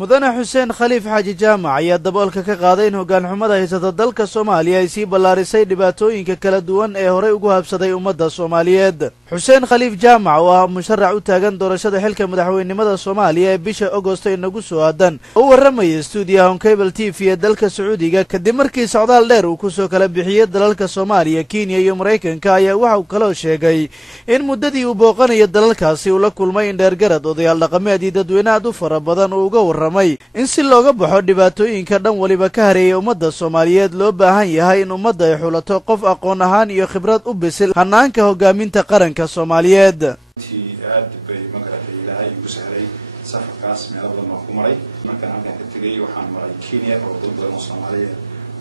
mudane xuseen khaliif xaaji jaamac ayaa daboolka ka qaaday in hoggaan xumada haysata dalka Soomaaliya ay sii ballaarisay dhibaatooyinka kala duwan ee horey ugu habsaday ummadda Soomaaliyeed. xuseen khaliif jaamac oo ah musharax u taagan doorashada xilka madaxweynimada Soomaaliya ee bisha Agoosto inagu soo aadan oo waramaya stuudiyaha Cable TV ee dalka Sacuudiga kadib markii socdaal dheer uu ku soo kala bixiyay dalalka Soomaaliya, Kenya iyo Mareykanka ayaa waxa uu kala sheegay in muddadii uu booqanayo dalalkaasi uu la kulmay in dheergarad odayaal dhaqameed iyo dadweyne aad u fara badan oo uga warramay in si looga baxo dhibaatooyinka dhan waliba ka hareeyay ummadda Soomaaliyeed loo baahan yahay in ummadda ay xulato qof aqoon ahaan iyo khibrad u bisil hanaanka hogaaminta qaranka Soomaaliyeed. aad bay magaratay ilaahay ugu sahlay safarkaas meel badan oo ku maray markaan halkan ka tagay waxaan maray Kenya oo dad badan oo Soomaaliyeed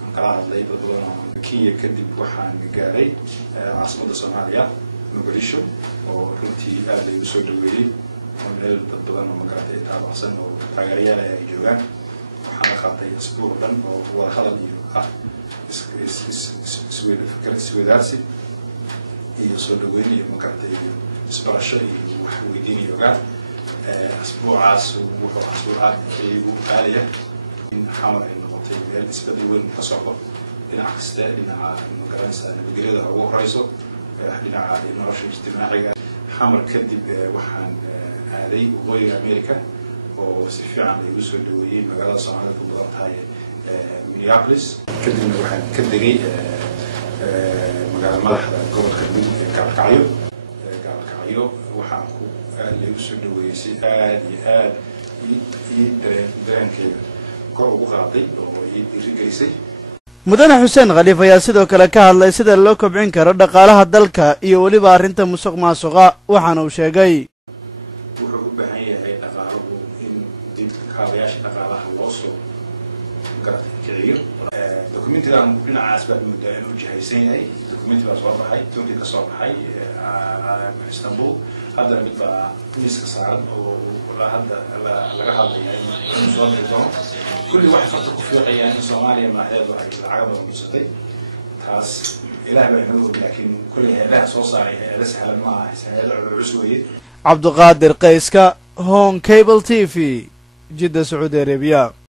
aan kala hadlay dad badan oo Kenya kadib waxaan gaaray caasimadda Soomaaliya Muqdisho oo runtii aad ay u soo dhaweeyay meel dad badan oo magaratay taabacsan oo taageerayaal ay joogaan waxaan qaatay isbuuc dhan oo wada hadal iyo isweydaarsi iyo soo dhaweyn iyo magaratay isbarasho iyo wax weydiin iyo ogaad asbuucaas wuxuu asbuucaad igu qaaliya in xamar ay noqotay meel isbedel weyn ka socdo dhinac kasta dhinaca magaranaysa nabadgelyada ugu horeyso dhinaca nolosha ijtimaaciga xamar kadib waxaan aaday waqooyiga America oo si fiican ay u soo dhaweeyay magaalada Soomaaliya ku badan tahay Minneapolis kadibna waxaan ka degay magaalada madaxda gobolka Galkacyo waxaan ku aad u soo dhaweeyay si aad iyo aad dareenkayga kor ugu qaaday oo dhiirigelisay. mudane xuseen khaliif ayaa sidoo kale ka hadlay sida loo kobcin karo dhaqaalaha dalka iyo waliba arrinta musuqmaasuqa waxaana uu sheegay wuxuu u baahan yahay dhaqaaluhu in dib kaabayaasha dhaqaalaha loo soo kiciyo. dokumentigan dhinacaas baa muddaa inuu jihaysan yahay. dokumentigaa soo baxay Turkiga ka soo baxay Istanbul haddana mid baa miiska saaran oo hadda laga hadlaya inuu soo diro kulli wax farta ku fiiqayaan in Soomaaliya maaheedu ay lacag badan usatay taas ilaahay baa inoo og laakiin kulli heedaha soo saaray heeda sahlan ma aha heeda culus weeye. Cabduqaadir Qayska, Cable TV, Jeddah, Saudi Arabia.